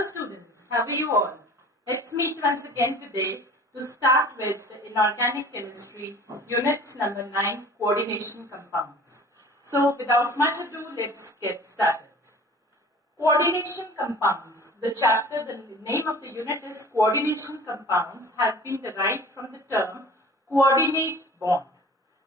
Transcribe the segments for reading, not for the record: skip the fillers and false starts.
Hello students, how are you all? Let's meet once again today to start with the inorganic chemistry unit number 9, coordination compounds. So without much ado, let's get started. Coordination compounds. The chapter, the name of the unit is coordination compounds, has been derived from the term coordinate bond.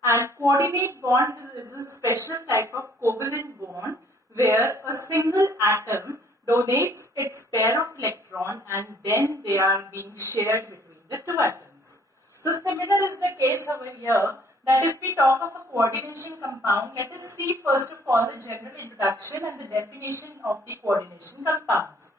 And coordinate bond is a special type of covalent bond where a single atom donates its pair of electron and then they are being shared between the two atoms. So similar is the case over here, that if we talk of a coordination compound, let us see first of all the general introduction and the definition of the coordination compounds.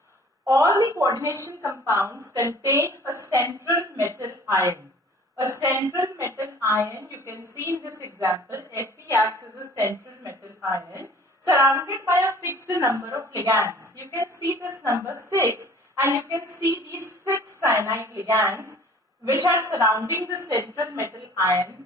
All the coordination compounds contain a central metal ion. A central metal ion, you can see in this example, Fe acts as a central metal ion surrounded by a fixed number of ligands. You can see this number 6 and you can see these 6 cyanide ligands which are surrounding the central metal iron,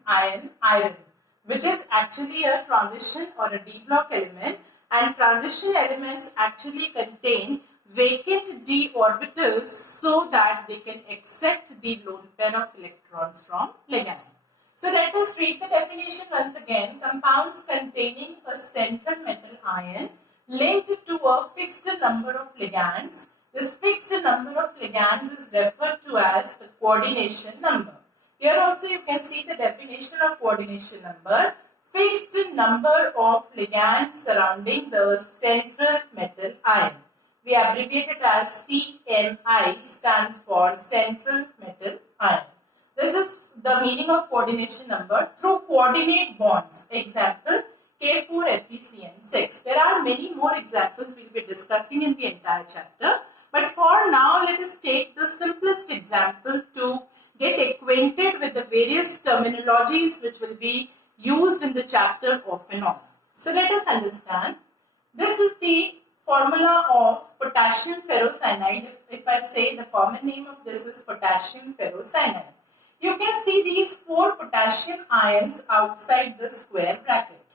which is actually a transition or a d block element, and transition elements actually contain vacant d orbitals so that they can accept the lone pair of electrons from ligand. So let us read the definition once again. Compounds containing a central metal ion linked to a fixed number of ligands. This fixed number of ligands is referred to as the coordination number. Here also you can see the definition of coordination number. Fixed number of ligands surrounding the central metal ion. We abbreviate it as CMI, stands for central metal ion. This is the meaning of coordination number through coordinate bonds. Example, K4FeCN6. There are many more examples we will be discussing in the entire chapter. But for now, let us take the simplest example to get acquainted with the various terminologies which will be used in the chapter off and on. So let us understand. This is the formula of potassium ferrocyanide. If I say the common name of this is potassium ferrocyanide. You can see these 4 potassium ions outside the square bracket.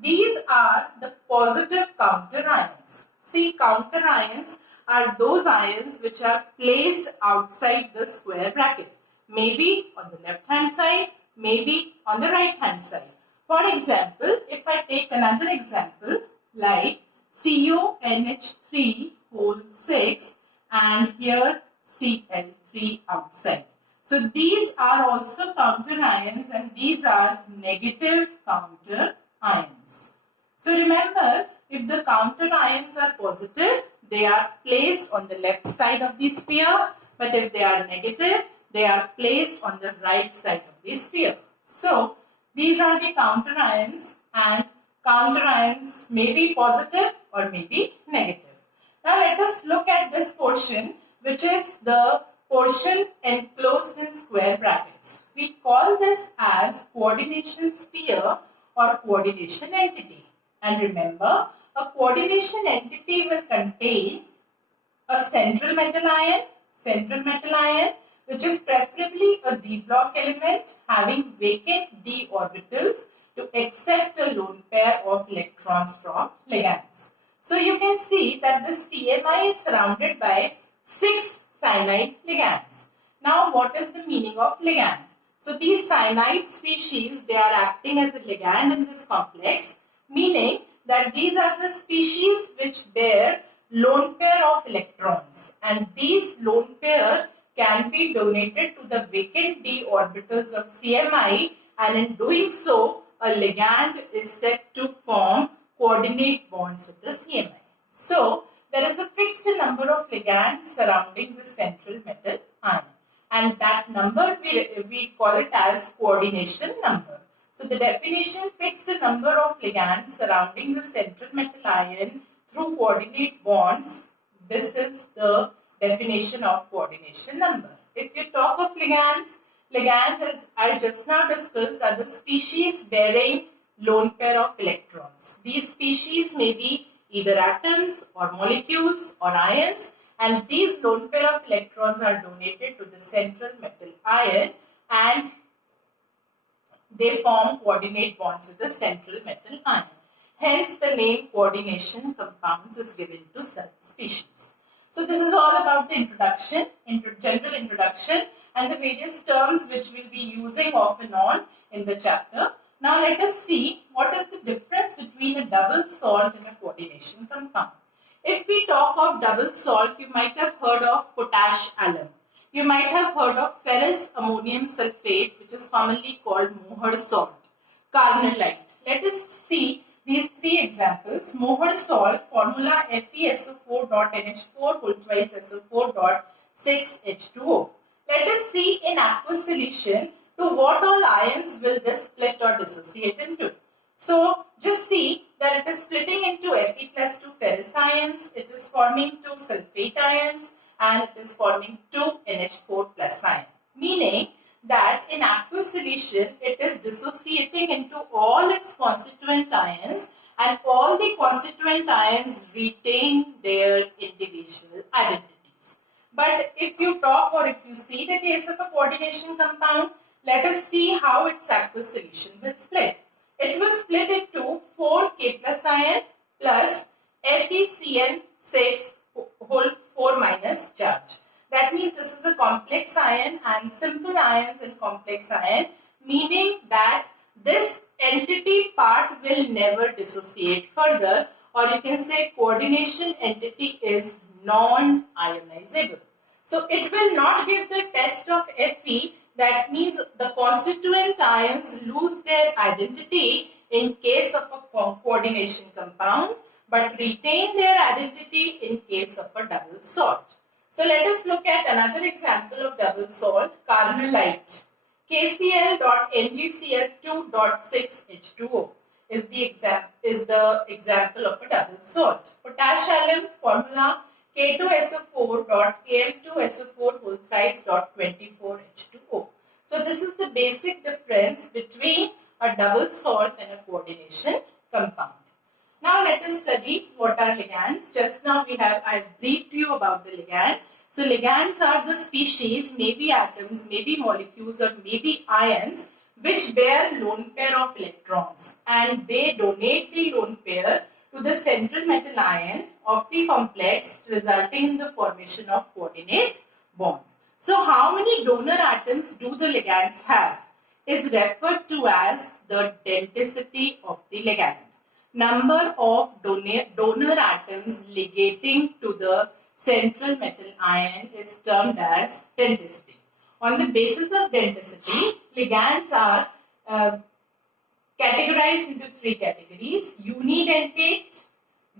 These are the positive counter ions. See, counter ions are those ions which are placed outside the square bracket. Maybe on the left hand side, maybe on the right hand side. For example, if I take another example like CONH3 whole 6 and here Cl3 outside. So these are also counter ions and these are negative counter ions. So remember, if the counter ions are positive, they are placed on the left side of the sphere, but if they are negative, they are placed on the right side of the sphere. So these are the counter ions, and counter ions may be positive or may be negative. Now let us look at this portion, which is the portion enclosed in square brackets. We call this as coordination sphere or coordination entity. And remember, a coordination entity will contain a central metal ion, which is preferably a d block element having vacant d orbitals to accept a lone pair of electrons from ligands. So you can see that this CMI is surrounded by 6 cyanide ligands. Now what is the meaning of ligand? So these cyanide species, they are acting as a ligand in this complex, meaning that these are the species which bear lone pair of electrons, and these lone pair can be donated to the vacant d orbitals of CMI, and in doing so a ligand is said to form coordinate bonds with the CMI. So there is a fixed number of ligands surrounding the central metal ion, and that number we call it as coordination number. So the definition, fixed number of ligands surrounding the central metal ion through coordinate bonds. This is the definition of coordination number. If you talk of ligands, as I just now discussed, are the species bearing lone pair of electrons. These species may be either atoms or molecules or ions, and these lone pair of electrons are donated to the central metal ion and they form coordinate bonds with the central metal ion. Hence, the name coordination compounds is given to such species. So this is all about the introduction, general introduction, and the various terms which we'll be using off and on in the chapter. Now let us see what is the difference between a double salt and a coordination compound. If we talk of double salt, you might have heard of potash alum. You might have heard of ferrous ammonium sulfate, which is commonly called Mohr salt, carnallite. Let us see these three examples. Mohr salt, formula FeSO4.NH4 whole twice SO4.6H2O. Let us see in aqueous solution to what all ions will this split or dissociate into. So just see that it is splitting into Fe plus 2 ferrous ions, it is forming 2 sulfate ions, and it is forming 2 NH4 plus ion. Meaning that in aqueous solution, it is dissociating into all its constituent ions, and all the constituent ions retain their individual identities. But if you talk or if you see the case of a coordination compound, let us see how its aqueous solution will split. It will split into 4 K plus ion plus FeCN6 whole 4 minus charge. That means this is a complex ion and simple ions in complex ion, meaning that this entity part will never dissociate further, or you can say coordination entity is non-ionizable. So it will not give the test of Fe. That means the constituent ions lose their identity in case of a coordination compound, but retain their identity in case of a double salt. So let us look at another example of double salt, carnallite. KCl.NgCl2.6H2O is the example of a double salt. Potash alum, formula K2SO4.Kl2SO4 whole thrice .24H2O. So this is the basic difference between a double salt and a coordination compound. Now let us study what are ligands. Just now I briefed you about the ligand. So ligands are the species, maybe atoms, maybe molecules, or maybe ions which bear lone pair of electrons, and they donate the lone pair to the central metal ion of the complex, resulting in the formation of coordinate bond. So how many donor atoms do the ligands have is referred to as the denticity of the ligand. Number of donor atoms ligating to the central metal ion is termed as denticity. On the basis of denticity, ligands are categorized into three categories: unidentate,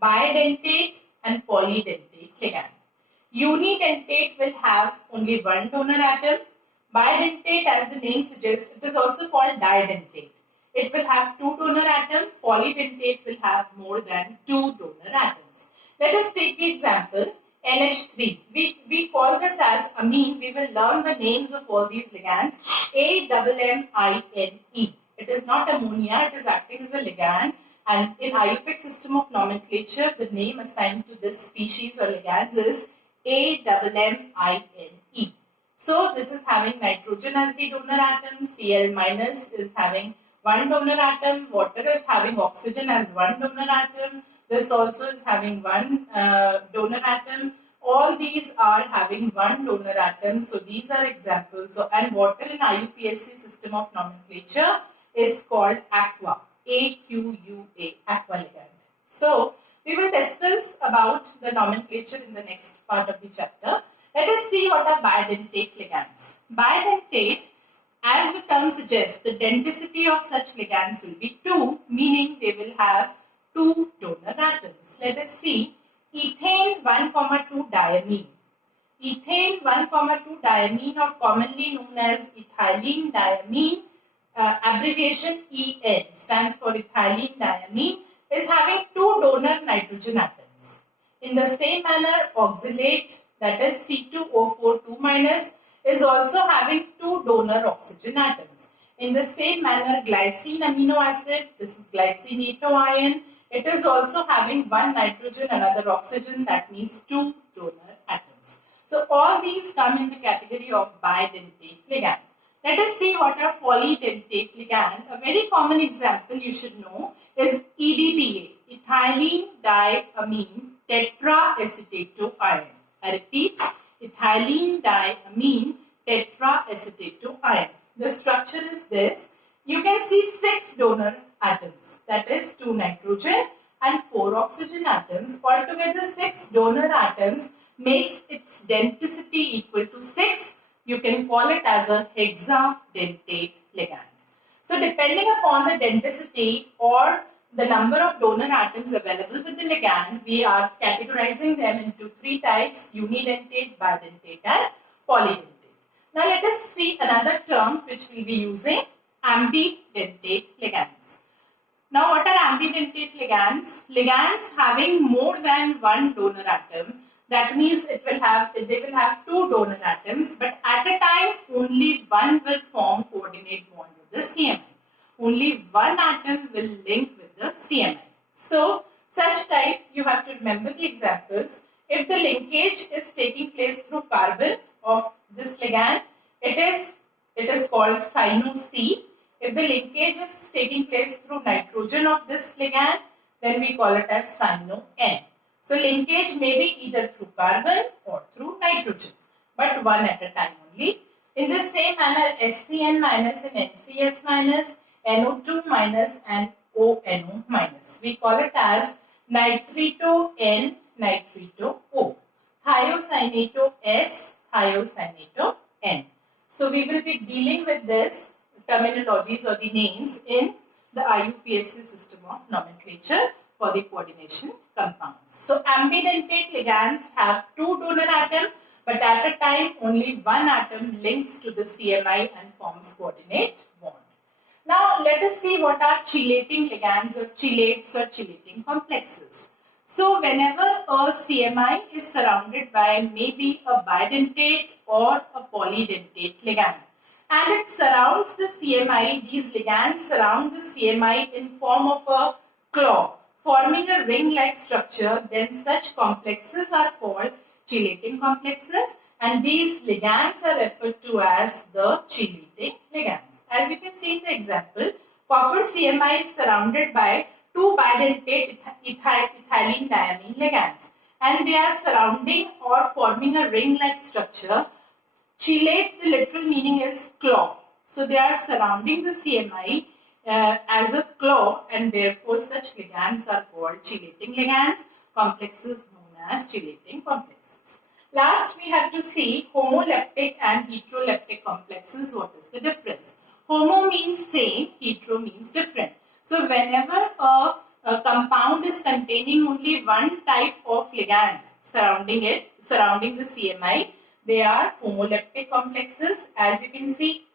bidentate, and polydentate ligand. Unidentate will have only one donor atom. Bidentate, as the name suggests, it is also called didentate. It will have two donor atoms. Polydentate will have more than two donor atoms. Let us take the example NH3. We call this as amine. We will learn the names of all these ligands. AMMINE. It is not ammonia. It is acting as a ligand. And in IUPAC system of nomenclature, the name assigned to this species or ligands is AMMINE. So this is having nitrogen as the donor atom. Cl- is having one donor atom. Water is having oxygen as one donor atom. This also is having one donor atom. All these are having one donor atom. So these are examples. So, and water in IUPAC system of nomenclature is called aqua. AQUA, aqua ligand. So we will discuss about the nomenclature in the next part of the chapter. Let us see what are bidentate ligands. Bidentate, as the term suggests, the denticity of such ligands will be 2, meaning they will have 2 donor atoms. Let us see ethane 1,2 diamine. Ethane 1,2 diamine, or commonly known as ethylene diamine, abbreviation EN stands for ethylene diamine, is having 2 donor nitrogen atoms. In the same manner, oxalate, that is C2O4 2- is also having 2 donor oxygen atoms. In the same manner, glycine amino acid, this is glycine ion, it is also having 1 nitrogen, another oxygen, that means 2 donor atoms. So all these come in the category of bidentate ligand. Let us see what are polydentate ligand. A very common example you should know is EDTA, ethylene diamine tetraacetate ion. I repeat, ethylene diamine tetraacetate. The structure is this. You can see 6 donor atoms, that is 2 nitrogen and 4 oxygen atoms. Altogether 6 donor atoms makes its denticity equal to 6. You can call it as a hexadentate ligand. So depending upon the denticity or the number of donor atoms available with the ligand, we are categorizing them into 3 types: unidentate, bidentate and polydentate. Now let us see another term which we will be using, ambidentate ligands. Now what are ambidentate ligands? Ligands having more than one donor atom. That means they will have 2 donor atoms, but at a time only one will form coordinate bond with the CMI. Only one atom will link with the CMI. So such type, you have to remember the examples. If the linkage is taking place through carbon of this ligand, it is called cyno-C. If the linkage is taking place through nitrogen of this ligand, then we call it as cyno-N. So linkage may be either through carbon or through nitrogen, but one at a time only. In the same manner, SCN minus and NCS minus, NO2 minus and ONO minus. We call it as nitrito N, nitrito O. Thiocyanato S, thiocyanato N. So we will be dealing with this terminologies or the names in the IUPAC system of nomenclature for the coordination compounds. So ambidentate ligands have 2 donor atoms, but at a time only one atom links to the CMI and forms coordinate bond. Now let us see what are chelating ligands or chelates or chelating complexes. So whenever a CMI is surrounded by maybe a bidentate or a polydentate ligand, and it surrounds the CMI, these ligands surround the CMI in form of a claw, forming a ring-like structure, then such complexes are called chelating complexes, and these ligands are referred to as the chelating ligands. As you can see in the example, copper CMI is surrounded by 2 bidentate ethylene diamine ligands, and they are surrounding or forming a ring-like structure. Chelate, the literal meaning is claw. So they are surrounding the CMI as a claw, and therefore such ligands are called chelating ligands, complexes known as chelating complexes. Last, we have to see homoleptic and heteroleptic complexes. What is the difference? Homo means same, hetero means different. So whenever a compound is containing only one type of ligand surrounding the CMI, they are homoleptic complexes. As you can see,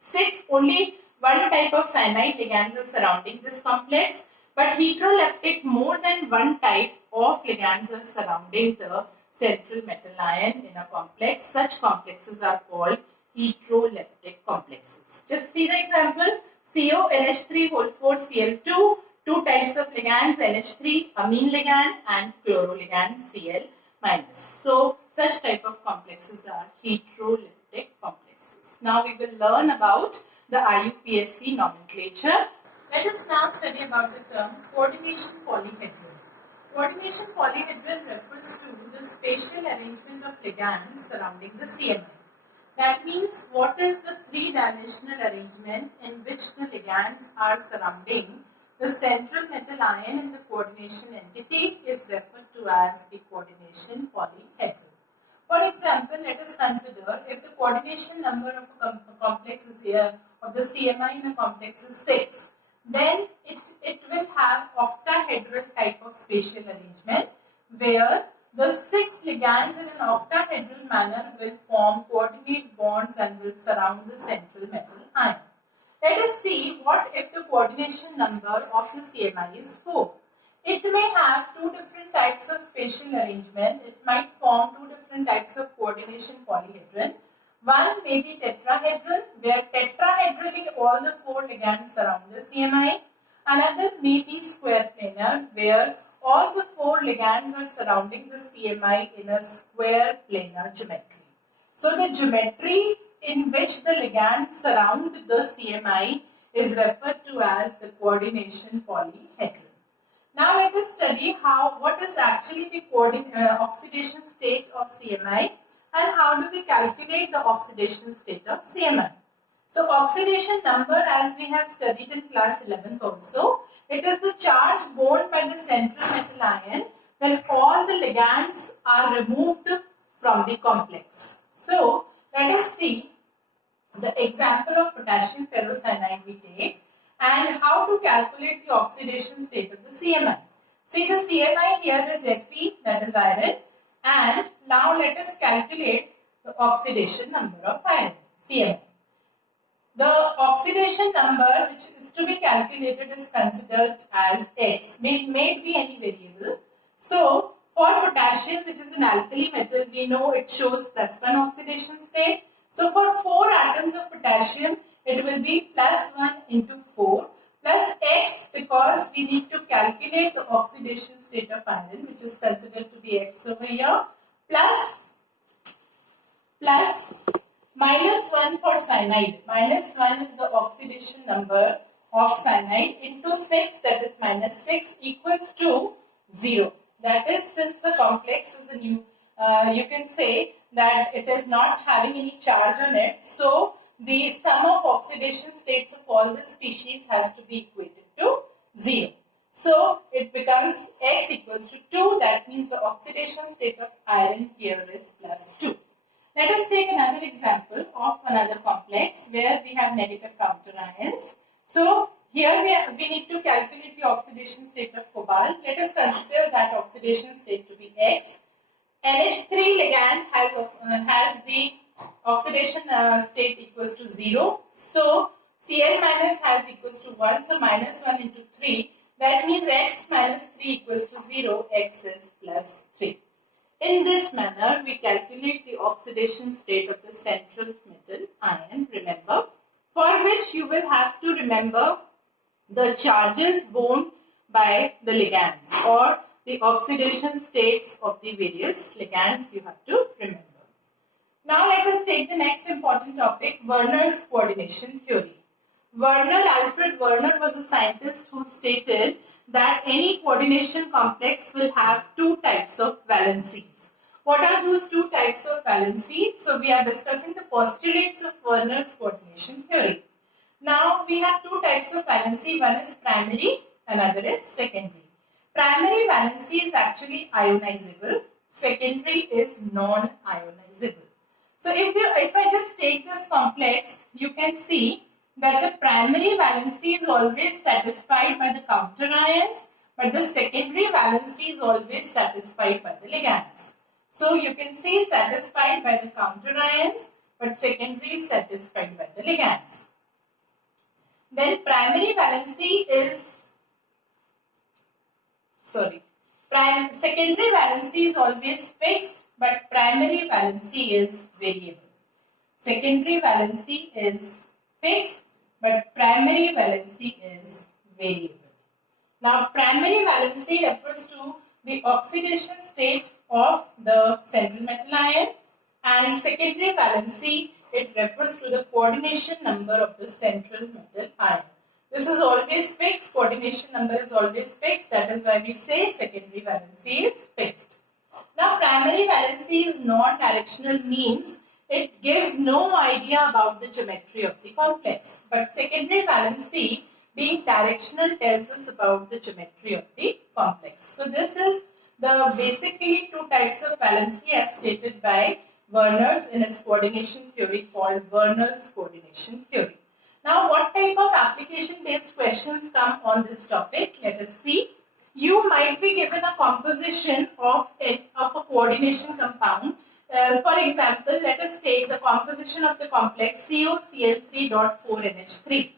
only one type of cyanide ligands are surrounding this complex, but heteroleptic, more than one type of ligands are surrounding the central metal ion in a complex. Such complexes are called heteroleptic complexes. Just see the example. CO, NH3, whole 4, Cl2, 2 types of ligands, NH3, amine ligand and chloroligand, Cl minus. So such type of complexes are heteroleptic complexes. Now we will learn about the IUPAC nomenclature. Let us now study about the term coordination polyhedral. Coordination polyhedral refers to the spatial arrangement of ligands surrounding the CMI. That means what is the 3-dimensional arrangement in which the ligands are surrounding the central metal ion in the coordination entity is referred to as the coordination polyhedral. For example, let us consider if the coordination number of a complex is here, of the CMI in a complex is 6, then it will have octahedral type of spatial arrangement where the 6 ligands in an octahedral manner will form coordinate bonds and will surround the central metal ion. Let us see what if the coordination number of the CMI is 4. It may have 2 different types of spatial arrangement. It might form 2 different types of coordination polyhedron. One may be tetrahedral, where tetrahedrally all the 4 ligands surround the CMI. Another may be square planar, where all the 4 ligands are surrounding the CMI in a square planar geometry. So the geometry in which the ligands surround the CMI is referred to as the coordination polyhedron. Now let us study what is actually the oxidation state of CMI and how do we calculate the oxidation state of CMI. So oxidation number, as we have studied in class 11th also, it is the charge borne by the central metal ion when all the ligands are removed from the complex. So let us see the example of potassium ferrocyanide we take and how to calculate the oxidation state of the CMI. See, the CMI here is Fe, that is iron, and now let us calculate the oxidation number of iron, CMI. The oxidation number which is to be calculated is considered as X, may be any variable. So, for potassium, which is an alkali metal, we know it shows +1 oxidation state. So, for 4 atoms of potassium, it will be +1 into 4 plus X, because we need to calculate the oxidation state of iron, which is considered to be X over here, plus -1 for cyanide. -1 is the oxidation number of cyanide into 6, that is -6 equals to 0. That is, since the complex is a new, you can say that it is not having any charge on it. So, the sum of oxidation states of all the species has to be equated to 0. So, it becomes X equals to 2. That means the oxidation state of iron here is +2. Let us take another example of another complex where we have negative counter ions. So, here we need to calculate the oxidation state of cobalt. Let us consider that oxidation state to be X. NH3 ligand has the oxidation state equals to 0. So, Cl minus has equals to 1. So, -1 into 3. That means X minus 3 equals to 0. X is +3. In this manner, we calculate the oxidation state of the central metal ion, remember, for which you will have to remember the charges borne by the ligands or the oxidation states of the various ligands you have to remember. Now let us take the next important topic, Werner's coordination theory. Alfred Werner was a scientist who stated that any coordination complex will have 2 types of valencies. What are those 2 types of valencies? So we are discussing the postulates of Werner's coordination theory. Now we have 2 types of valency. One is primary, another is secondary. Primary valency is actually ionizable. Secondary is non-ionizable. So if I just take this complex, you can see that the primary valency is always satisfied by the counter ions, but the secondary valency is always satisfied by the ligands. So you can see satisfied by the counter ions, but secondary is satisfied by the ligands. Then primary valency is, secondary valency is always fixed, but primary valency is variable. Secondary valency is fixed, but primary valency is variable. Now, primary valency refers to the oxidation state of the central metal ion, and secondary valency, it refers to the coordination number of the central metal ion. This is always fixed, coordination number is always fixed, that is why we say secondary valency is fixed. Now, primary valency is non-directional, means it gives no idea about the geometry of the complex. But secondary valency, being directional, tells us about the geometry of the complex. So this is the basically 2 types of valency as stated by Werner's in his coordination theory called Werner's coordination theory. Now, what type of application-based questions come on this topic? Let us see. You might be given a composition of a coordination compound. For example, let us take the composition of the complex COCl3.4NH3.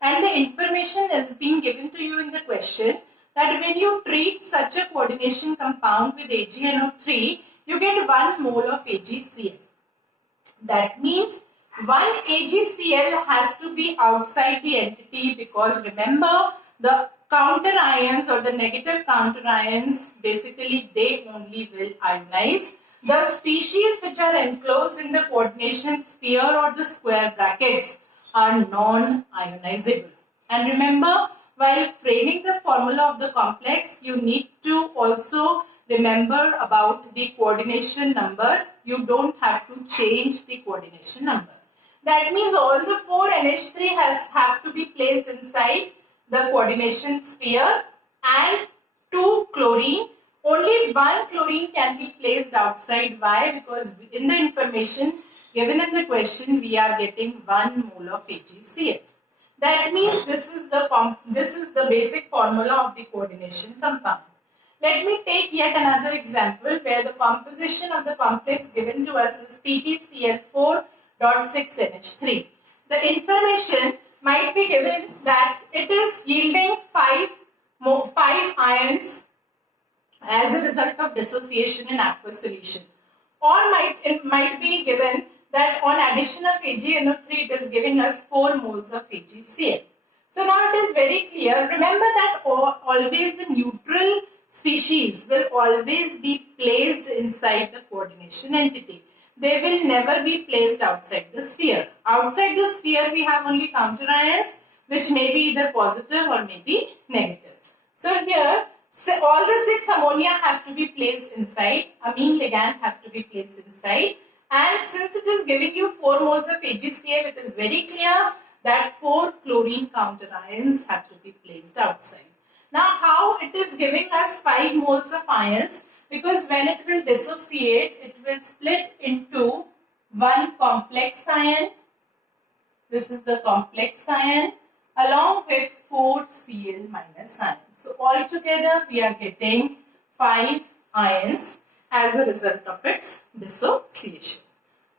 And the information is being given to you in the question that when you treat such a coordination compound with AgNO3, you get 1 mole of AgCl. That means 1 AgCl has to be outside the entity, because remember, the counter ions or the negative counter ions, basically they only will ionize. The species which are enclosed in the coordination sphere or the square brackets are non-ionizable. And remember, while framing the formula of the complex, you need to also remember about the coordination number. You don't have to change the coordination number. That means all the 4 NH3 have to be placed inside the coordination sphere, and 2 chlorine. Only 1 chlorine can be placed outside. Why? Because in the information given in the question, we are getting 1 mole of AgCl. That means this is the basic formula of the coordination compound. Let me take yet another example where the composition of the complex given to us is PtCl4.6NH3. The information might be given that it is yielding 5 ions as a result of dissociation in aqueous solution, or it might be given that on addition of AgNO3 it is giving us 4 moles of AgCl. So now it is very clear. Remember that always the neutral species will always be placed inside the coordination entity. They will never be placed outside the sphere. Outside the sphere we have only counter ions, which may be either positive or may be negative. So here all the 6 ammonia have to be placed inside, amine ligand have to be placed inside, and since it is giving you 4 moles of AgCl, it is very clear that 4 chlorine counter ions have to be placed outside. Now how it is giving us 5 moles of ions? Because when it will dissociate, it will split into 1 complex ion. This is the complex ion along with 4 Cl minus ions. So altogether we are getting 5 ions as a result of its dissociation.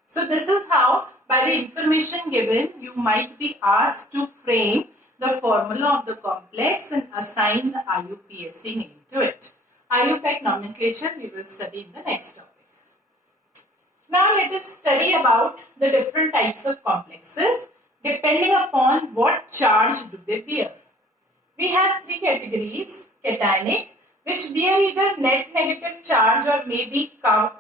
So this is how, by the information given, you might be asked to frame the formula of the complex and assign the IUPAC name to it. IUPAC nomenclature we will study in the next topic. Now let us study about the different types of complexes depending upon what charge do they bear. We have 3 categories: cationic, which bear either net negative charge or maybe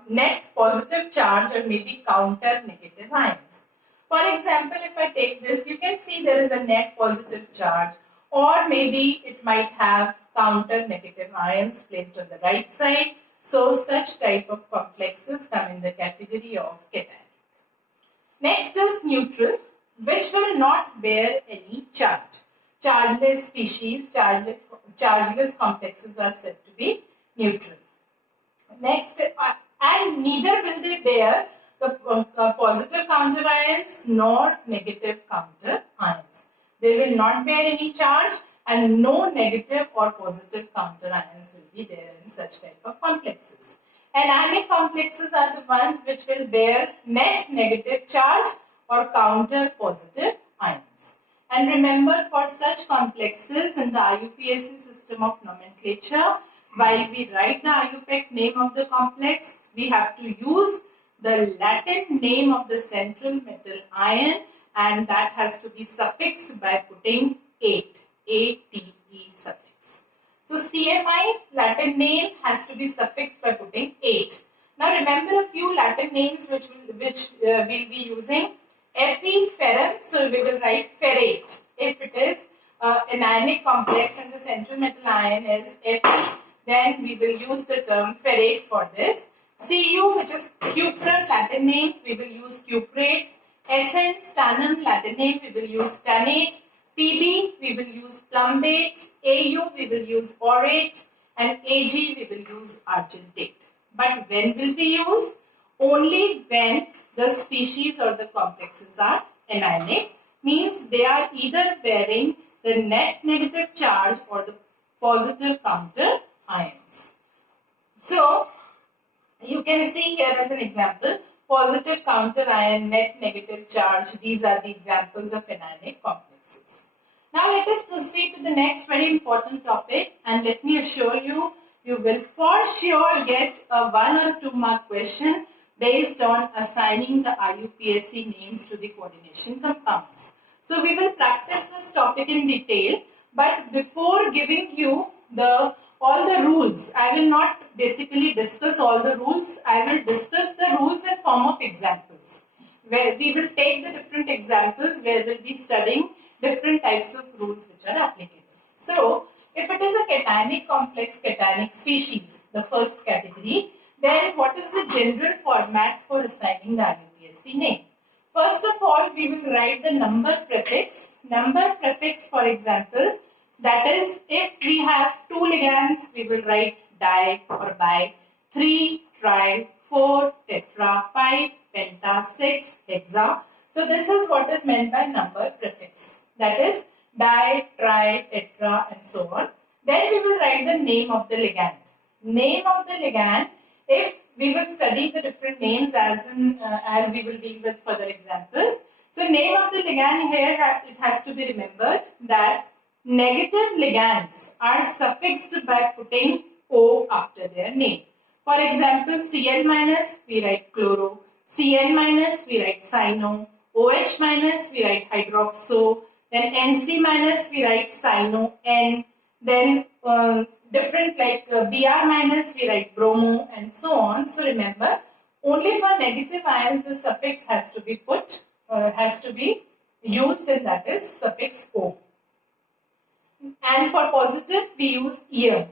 net positive charge or maybe counter negative ions. For example, if I take this, you can see there is a net positive charge, or maybe it might have counter negative ions placed on the right side. So such type of complexes come in the category of cationic. Next is neutral, which will not bear any charge. Chargeless species, chargeless complexes are said to be neutral. Next, and neither will they bear the positive counter ions nor negative counter ions. They will not bear any charge, and no negative or positive counter ions will be there in such type of complexes. Anionic complexes are the ones which will bear net negative charge or counter positive ions. And remember, for such complexes in the IUPAC system of nomenclature, while we write the IUPAC name of the complex, we have to use the Latin name of the central metal ion, and that has to be suffixed by putting ate, A-T-E suffix. So CMI Latin name has to be suffixed by putting ate. Now remember a few Latin names which we'll be using. Fe, ferrum, so we will write ferrate. If it is an ionic complex and the central metal ion is Fe, then we will use the term ferrate for this. Cu, which is cuprum, Latin name, we will use cuprate. Sn, stannum, Latin name, we will use stannate. Pb, we will use plumbate. Au, we will use borate. And Ag, we will use argentate. But when will we use? Only when the species or the complexes are anionic, means they are either bearing the net negative charge or the positive counter ions. So, you can see here as an example, positive counter ion, net negative charge. These are the examples of anionic complexes. Now let us proceed to the next very important topic, and let me assure you, you will for sure get a 1 or 2 mark question based on assigning the IUPAC names to the coordination compounds. So we will practice this topic in detail, but before giving you all the rules, I will not basically discuss all the rules. I will discuss the rules in form of examples, where we will take the different examples where we'll be studying different types of rules which are applicable. So, if it is a cationic complex, cationic species, the first category, then what is the general format for assigning the IUPAC name? First of all, we will write the number prefix. Number prefix, for example, that is, if we have 2 ligands, we will write di or bi, 3 tri, 4 tetra, 5 penta, 6 hexa. So this is what is meant by number prefix. That is di, tri, tetra and so on. Then we will write the name of the ligand. Name of the ligand, if we will study the different names as we will deal with further examples. So name of the ligand here, it has to be remembered that negative ligands are suffixed by putting O after their name. For example, Cl minus we write chloro, Cn minus we write cyno, OH minus we write hydroxo, then Nc minus we write cyno, N, then different like Br minus we write bromo and so on. So remember, only for negative ions the suffix has to be put, has to be used, and that is suffix O. And for positive we use ion,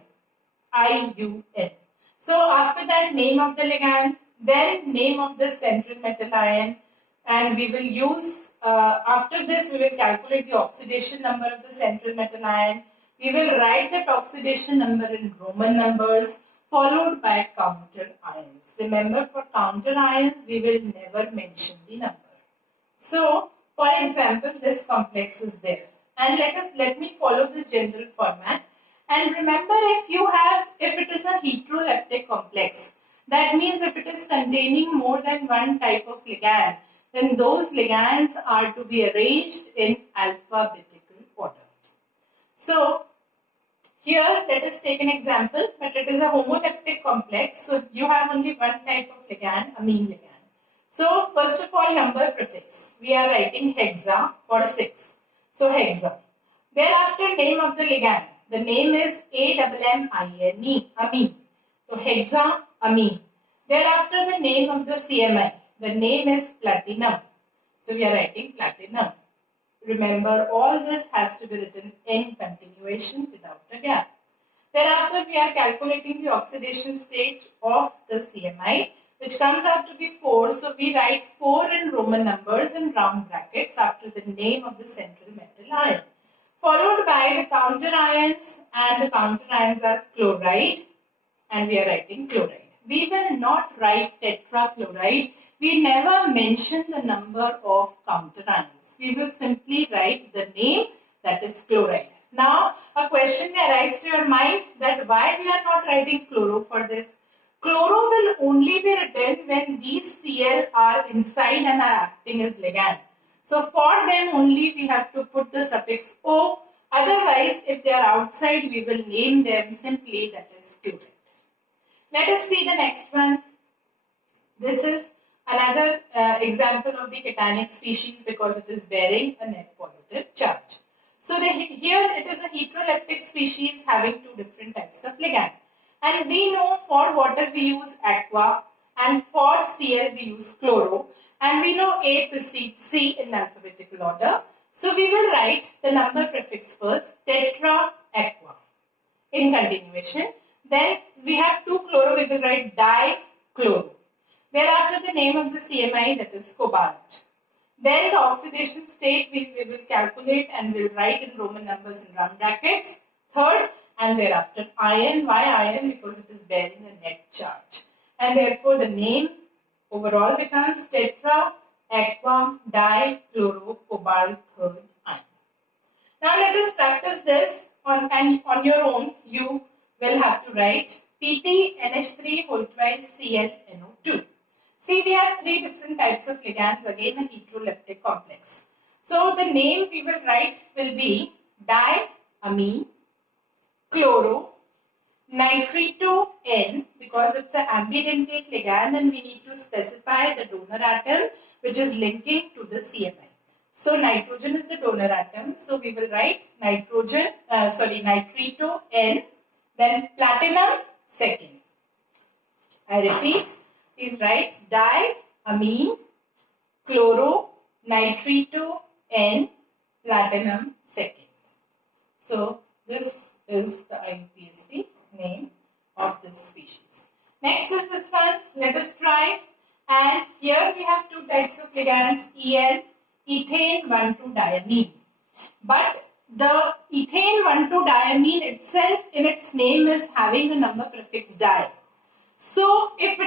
I-U-N. So after that, name of the ligand, then name of the central metal ion, and we will use, after this we will calculate the oxidation number of the central metal ion. We will write that oxidation number in Roman numbers, followed by counter ions. Remember, for counter ions we will never mention the number. So for example, this complex is there, and let me follow this general format. And remember, if it is a heteroleptic complex, that means if it is containing more than one type of ligand, then those ligands are to be arranged in alphabetical order. So here let us take an example, but it is a homoleptic complex, so you have only one type of ligand, amine ligand. So first of all, number prefix, we are writing hexa for 6. So hexa. Thereafter, name of the ligand. The name is AMMINE, amine. So hexa, amine. Thereafter, the name of the CMI. The name is platinum. So we are writing platinum. Remember, all this has to be written in continuation without a gap. Thereafter, we are calculating the oxidation state of the CMI, which comes out to be 4. So we write 4 in Roman numbers in round brackets after the name of the central metal ion, followed by the counter ions, and the counter ions are chloride, and we are writing chloride. We will not write tetrachloride. We never mention the number of counter ions. We will simply write the name, that is chloride. Now, a question may arise to your mind that why we are not writing chloro for this. Chloro will only be written when these Cl are inside and are acting as ligand. So for them only we have to put the suffix O. Otherwise, if they are outside, we will name them simply, that is chloride. Let us see the next one. This is another example of the cationic species because it is bearing a net positive charge. So here it is a heteroleptic species having 2 different types of ligand. And we know for water we use aqua, and for Cl we use chloro. And we know A precedes C in alphabetical order. So we will write the number prefix first, tetra aqua, in continuation. Then we have 2 chloro, we will write di-chloro. Thereafter the name of the CMI, that is cobalt. Then the oxidation state we will calculate and we will write in Roman numbers in round brackets. Third, and thereafter iron. Why iron? Because it is bearing a net charge. And therefore the name overall becomes tetra aqua dichloro cobalt third ion. Now let us practice this on your own. You will have to write PTNH3 whole twice ClNO2. See, we have 3 different types of ligands, again a heteroleptic complex. So the name we will write will be diamine, chloro, nitrito N, because it's an ambidentate ligand and we need to specify the donor atom which is linking to the CMI. So nitrogen is the donor atom, so we will write nitrito N, then platinum second. I repeat, please write diamine, chloro, nitrito N, platinum second. So This is the IUPAC name of this species. Next is this one. Let us try. And here we have two types of ligands, EN, ethane 1,2-diamine. But the ethane 1,2-diamine itself in its name is having a number prefix di. So if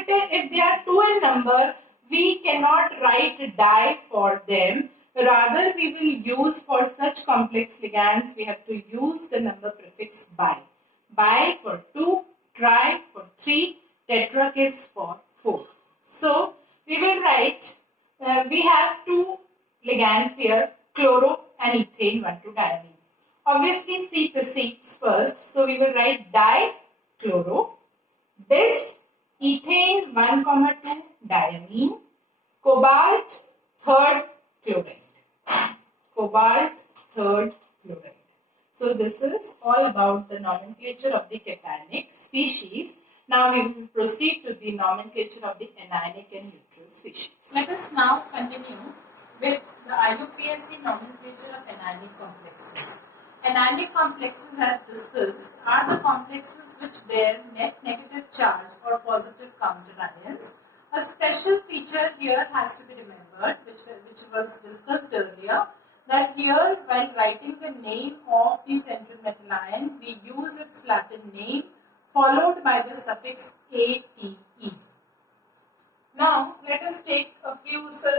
they are two in number, we cannot write di for them. Rather, we will use for such complex ligands, we have to use the number prefix bi. Bi for 2, tri for 3, tetrakis for 4. So we will write, we have two ligands here, chloro and ethane 1,2-diamine. Obviously, C precedes first, so we will write dichloro, bis ethane 1,2-diamine, cobalt 3rd chloride. Cobalt 3rd chloride. So this is all about the nomenclature of the cationic species. Now we will proceed to the nomenclature of the anionic and neutral species. Let us now continue with the IUPAC nomenclature of anionic complexes. Anionic complexes, as discussed, are the complexes which bear net negative charge or positive counter ions. A special feature here has to be remembered, which was discussed earlier, that here while writing the name of the central metal ion, we use its Latin name followed by the suffix ate. Now let us take a few, so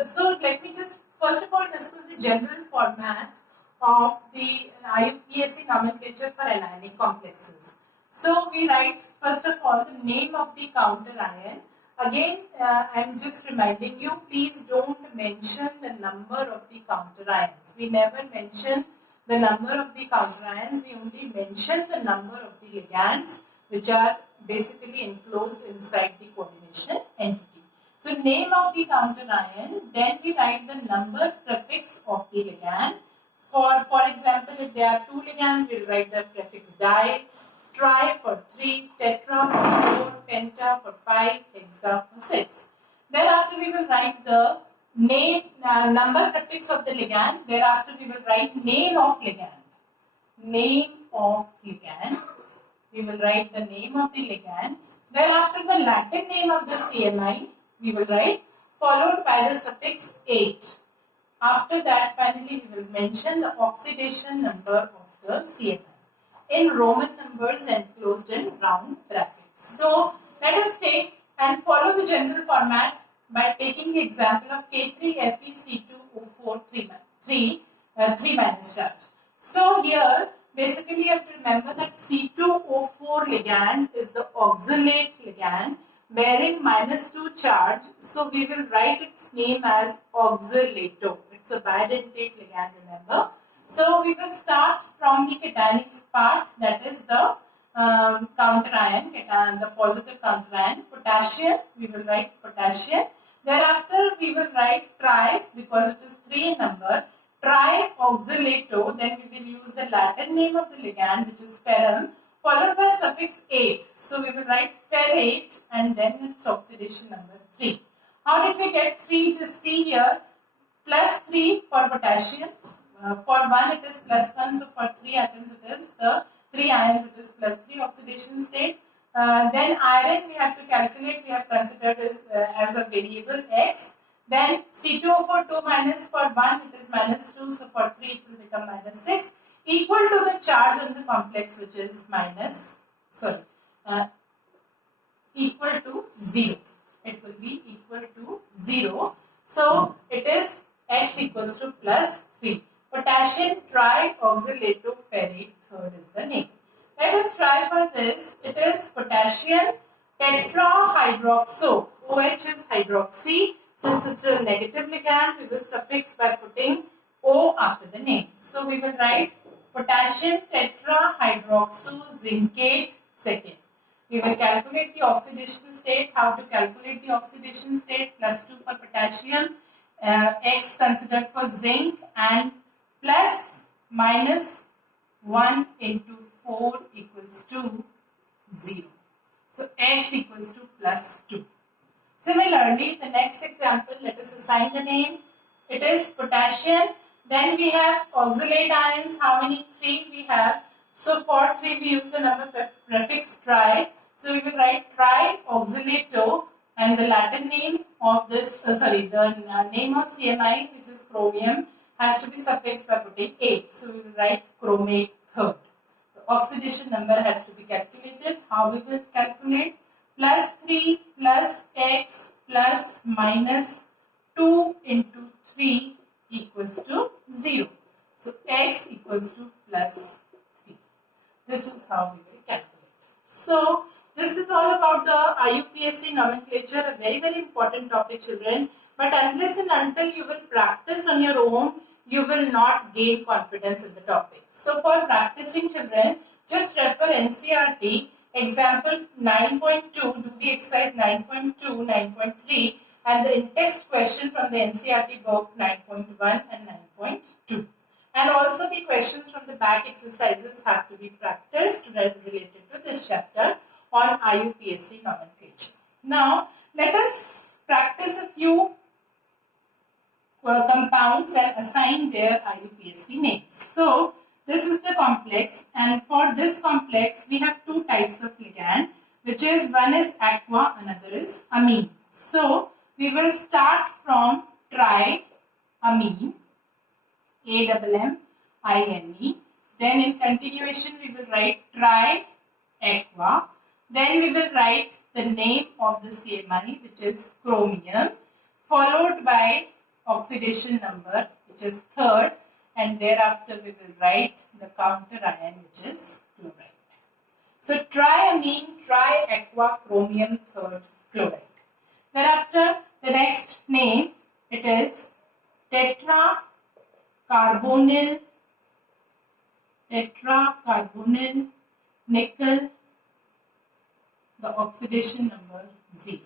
let me just first of all discuss the general format of the IUPAC nomenclature for anionic complexes. So we write first of all the name of the counter ion. Again, I am just reminding you, please don't mention the number of the counter ions. We never mention the number of the counter ions, we only mention the number of the ligands which are basically enclosed inside the coordination entity. So name of the counter ion, then we write the number prefix of the ligand. For example, if there are two ligands, we will write the prefix di, tri for 3, tetra for 4, penta for 5, hexa for 6. Thereafter we will write the name, number prefix of the ligand. Thereafter we will write name of ligand. Name of ligand. We will write the name of the ligand. Thereafter the Latin name of the CMI we will write, followed by the suffix ate. After that, finally we will mention the oxidation number of the CMI in Roman numbers enclosed in round brackets. So let us take and follow the general format by taking the example of K3FeC2O4 3 minus charge. So here basically you have to remember that C2O4 ligand is the oxalate ligand bearing -2 charge. So we will write its name as oxalato. It's a bad intake ligand, remember. So we will start from the cationic part, that is the counter ion, the positive counter ion, potassium. We will write potassium. Thereafter we will write tri, because it is 3 in number, trioxalato. Then we will use the Latin name of the ligand, which is ferrum, followed by suffix ate. So we will write ferrate and then its oxidation number 3. How did we get 3? Just see here, +3 for potassium. For 1 it is +1, so for 3 atoms it is the 3 ions it is +3 oxidation state. Then iron we have to calculate, we have considered as a variable x. Then C2O4 2 minus, for 1 it is -2, so for 3 it will become -6, equal to the charge on the complex, which is equal to 0. It will be equal to 0. So it is x equals to +3. Potassium trioxalato ferrate, third is the name. Let us try for this. It is potassium tetrahydroxo. OH is hydroxy. Since it's a negative ligand, we will suffix by putting O after the name. So we will write potassium tetrahydroxo zincate second. We will calculate the oxidation state. How to calculate the oxidation state? +2 for potassium, X considered for zinc, and plus minus 1 into 4 equals to 0. So X equals to +2. Similarly, the next example, let us assign the name. It is potassium. Then we have oxalate ions. How many? 3 we have. So for 3 we use the number prefix tri. So we will write tri-oxalato, and the Latin name of this, the name of CMI, which is chromium, has to be suffixed by putting 8. So we will write chromate third. The oxidation number has to be calculated. How we will calculate? Plus 3 plus x plus minus 2 into 3 equals to 0. So x equals to plus 3. This is how we will calculate. So this is all about the IUPAC nomenclature, a very, very important topic, children. But unless and until you will practice on your own, you will not gain confidence in the topic. So for practicing, children, just refer NCERT, example 9.2, do the exercise 9.2, 9.3, and the in-text question from the NCERT book 9.1 and 9.2. And also the questions from the back exercises have to be practiced related to this chapter on IUPAC nomenclature. Now, let us practice a few compounds and assign their IUPAC names. So, this is the complex, and for this complex, we have two types of ligand, which is one is aqua, another is amine. So, we will start from triamine, AMMINE. Then in continuation, we will write tri-aqua. Then we will write the name of the CMI, which is chromium, followed by oxidation number, which is third, and thereafter we will write the counter ion, which is chloride. So triamine, tri-aqua, chromium, third, chloride. Thereafter, the next name, it is tetracarbonyl nickel, the oxidation number 0.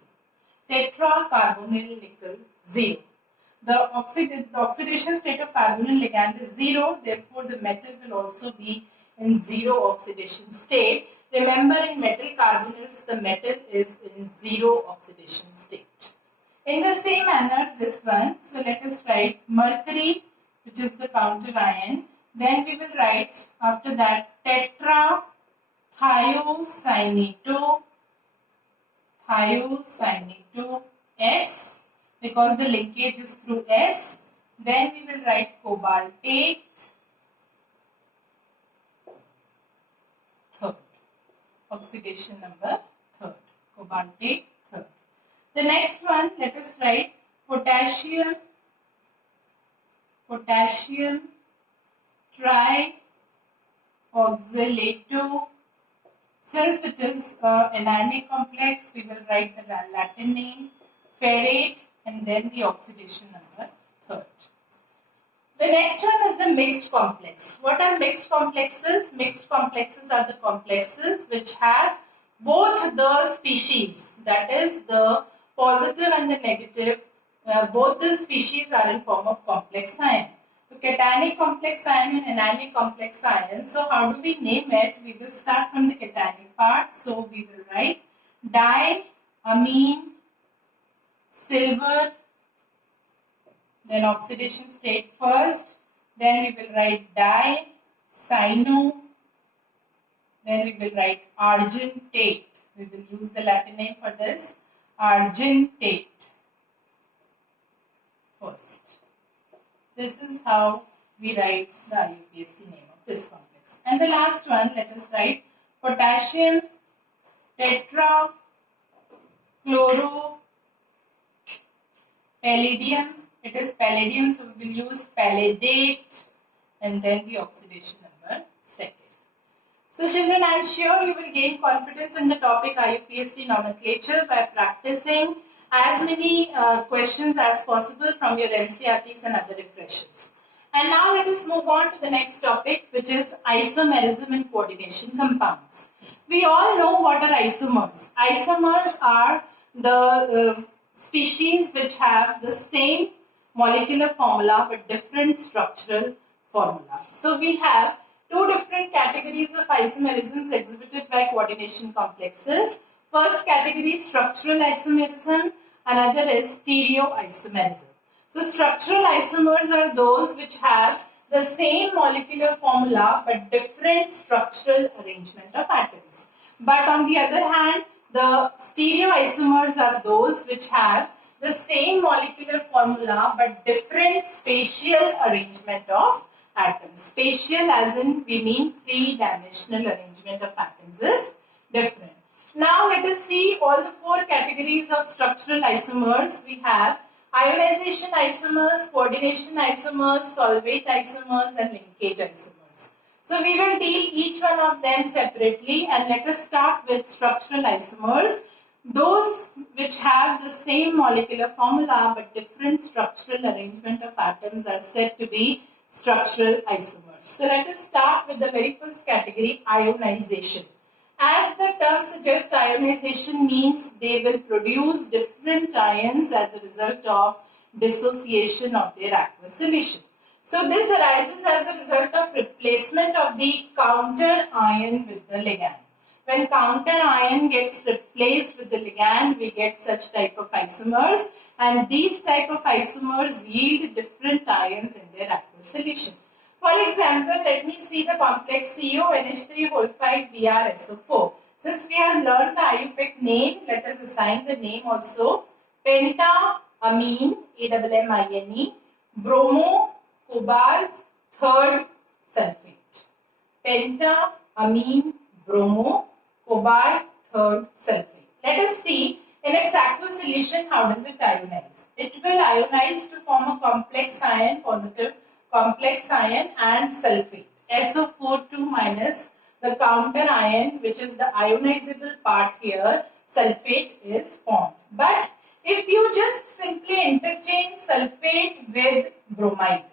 Tetracarbonyl nickel 0. The oxidation state of carbonyl ligand is 0, therefore the metal will also be in 0 oxidation state. Remember, in metal carbonyls, the metal is in 0 oxidation state. In the same manner, this one, so let us write mercury, which is the counter ion. Then we will write after that tetrathiocyanato S, because the linkage is through S. Then we will write cobaltate third, oxidation number third, cobaltate third. The next one, let us write potassium trioxalato. Since it is an anionic complex, we will write the Latin name, ferrate, and then the oxidation number third. The next one is the mixed complex. What are mixed complexes? Mixed complexes are the complexes which have both the species, that is the positive and the negative, both the species are in form of complex ion. So cationic complex ion and anionic complex ion. So how do we name it? We will start from the cationic part. So we will write diamine silver, then oxidation state first, then we will write di-cyano, then we will write argentate. We will use the Latin name for this, argentate first. This is how we write the IUPAC name of this complex. And the last one, let us write potassium tetrachloropalladium. It is palladium, so we will use palladate, and then the oxidation number second. So children, I am sure you will gain confidence in the topic IUPAC nomenclature by practicing as many questions as possible from your NCERTs and other refreshers. And now let us move on to the next topic, which is isomerism and coordination compounds. We all know what are isomers. Isomers are the species which have the same molecular formula but different structural formula. So we have two different categories of isomerisms exhibited by coordination complexes. First category is structural isomerism, another is stereoisomerism. So structural isomers are those which have the same molecular formula but different structural arrangement of atoms. But on the other hand, the stereoisomers are those which have the same molecular formula but different spatial arrangement of atoms. Spatial as in we mean three-dimensional arrangement of atoms is different. Now let us see all the four categories of structural isomers. We have ionization isomers, coordination isomers, solvate isomers and linkage isomers. So we will deal each one of them separately, and let us start with structural isomers. Those which have the same molecular formula but different structural arrangement of atoms are said to be structural isomers. So let us start with the very first category, ionization. As the term suggests, ionization means they will produce different ions as a result of dissociation of their aqueous solution. So this arises as a result of replacement of the counter ion with the ligand. When counter ion gets replaced with the ligand, we get such type of isomers, and these type of isomers yield different ions in their aqueous solution. For example, let me see the complex CONH3O5BrSO4. Since we have learned the IUPAC name, let us assign the name also. Pentaamine, AMMINE, bromo, cobalt, third sulfate. Pentaamine, bromo, cobalt, third sulfate. Let us see in its aqueous solution how does it ionize. It will ionize to form a complex ion, positive complex ion and sulfate. SO42 minus the counter ion, which is the ionizable part here, sulfate is formed. But if you just simply interchange sulfate with bromide,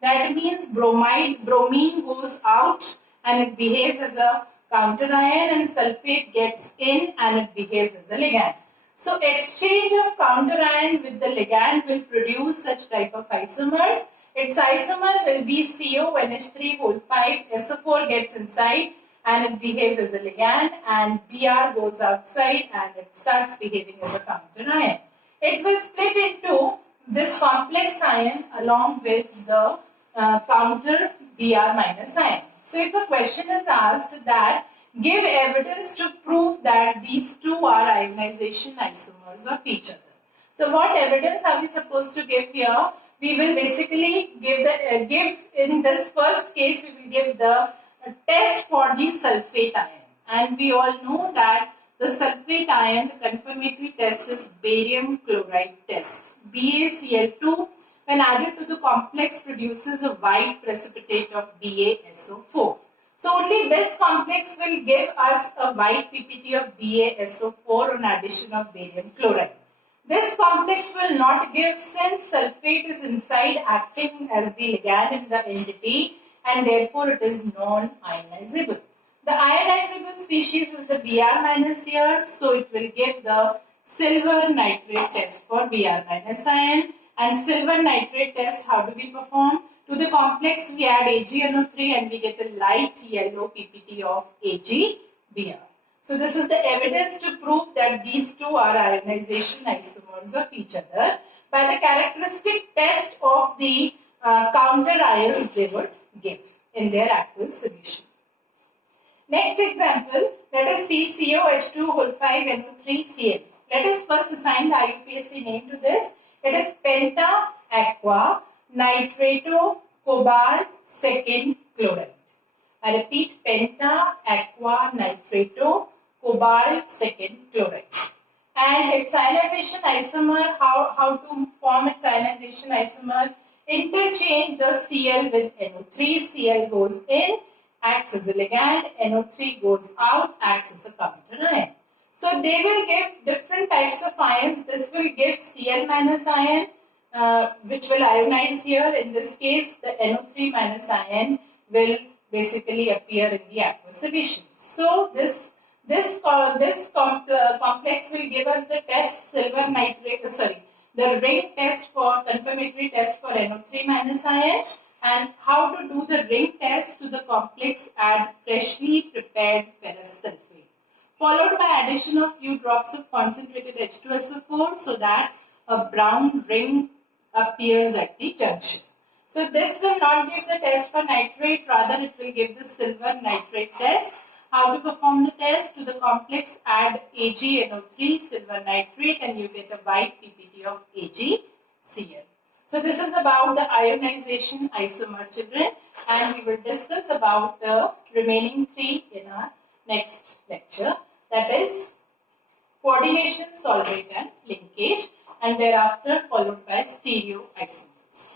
that means bromine goes out and it behaves as a counter ion, and sulfate gets in and it behaves as a ligand. So exchange of counter ion with the ligand will produce such type of isomers. Its isomer will be CONH3O5, gets inside and it behaves as a ligand, and Br goes outside and it starts behaving as a counter ion. It will split into this complex ion along with the counter Br minus ion. So if a question is asked that give evidence to prove that these two are ionization isomers of each other. So what evidence are we supposed to give here? We will basically give in this first case, we will give the test for the sulfate ion. And we all know that the sulfate ion, the confirmatory test is barium chloride test. BaCl2 when added to the complex produces a white precipitate of BaSO4. So only this complex will give us a white PPT of BaSO4 on addition of barium chloride. This complex will not give since sulfate is inside acting as the ligand in the entity, and therefore it is non-ionizable. The ionizable species is the Br minus here, so it will give the silver nitrate test for Br minus ion. And silver nitrate test, how do we perform? To the complex we add AgNO3 and we get a light yellow PPT of AgBr. So this is the evidence to prove that these two are ionization isomers of each other by the characteristic test of the counter ions they would give in their aqueous solution. Next example, let us see COH2O5NO3Cl. Let us first assign the IUPAC name to this. It is penta aqua nitrato cobalt second chloride. I repeat, penta aqua nitrato cobalt second chloride. And its ionization isomer, how to form its ionization isomer? Interchange the Cl with NO3. Cl goes in, acts as a ligand. NO3 goes out, acts as a counter ion. So they will give different types of ions. This will give Cl minus ion, which will ionize here. In this case, the NO3 minus ion will basically appear in the aqueous solution. So this complex will give us the test silver nitrate, the ring test for confirmatory test for NO3 minus ion. And how to do the ring test to the complex? Add freshly prepared ferrous sulfate, followed by addition of few drops of concentrated H2SO4 so that a brown ring appears at the junction. So this will not give the test for nitrate, rather it will give the silver nitrate test. How to perform the test? To the complex add AgNO3 silver nitrate and you get a white PPT of AgCl. So this is about the ionization isomer, children, and we will discuss about the remaining 3 in our next lecture, that is coordination, solvate and linkage, and thereafter followed by stereoisomers.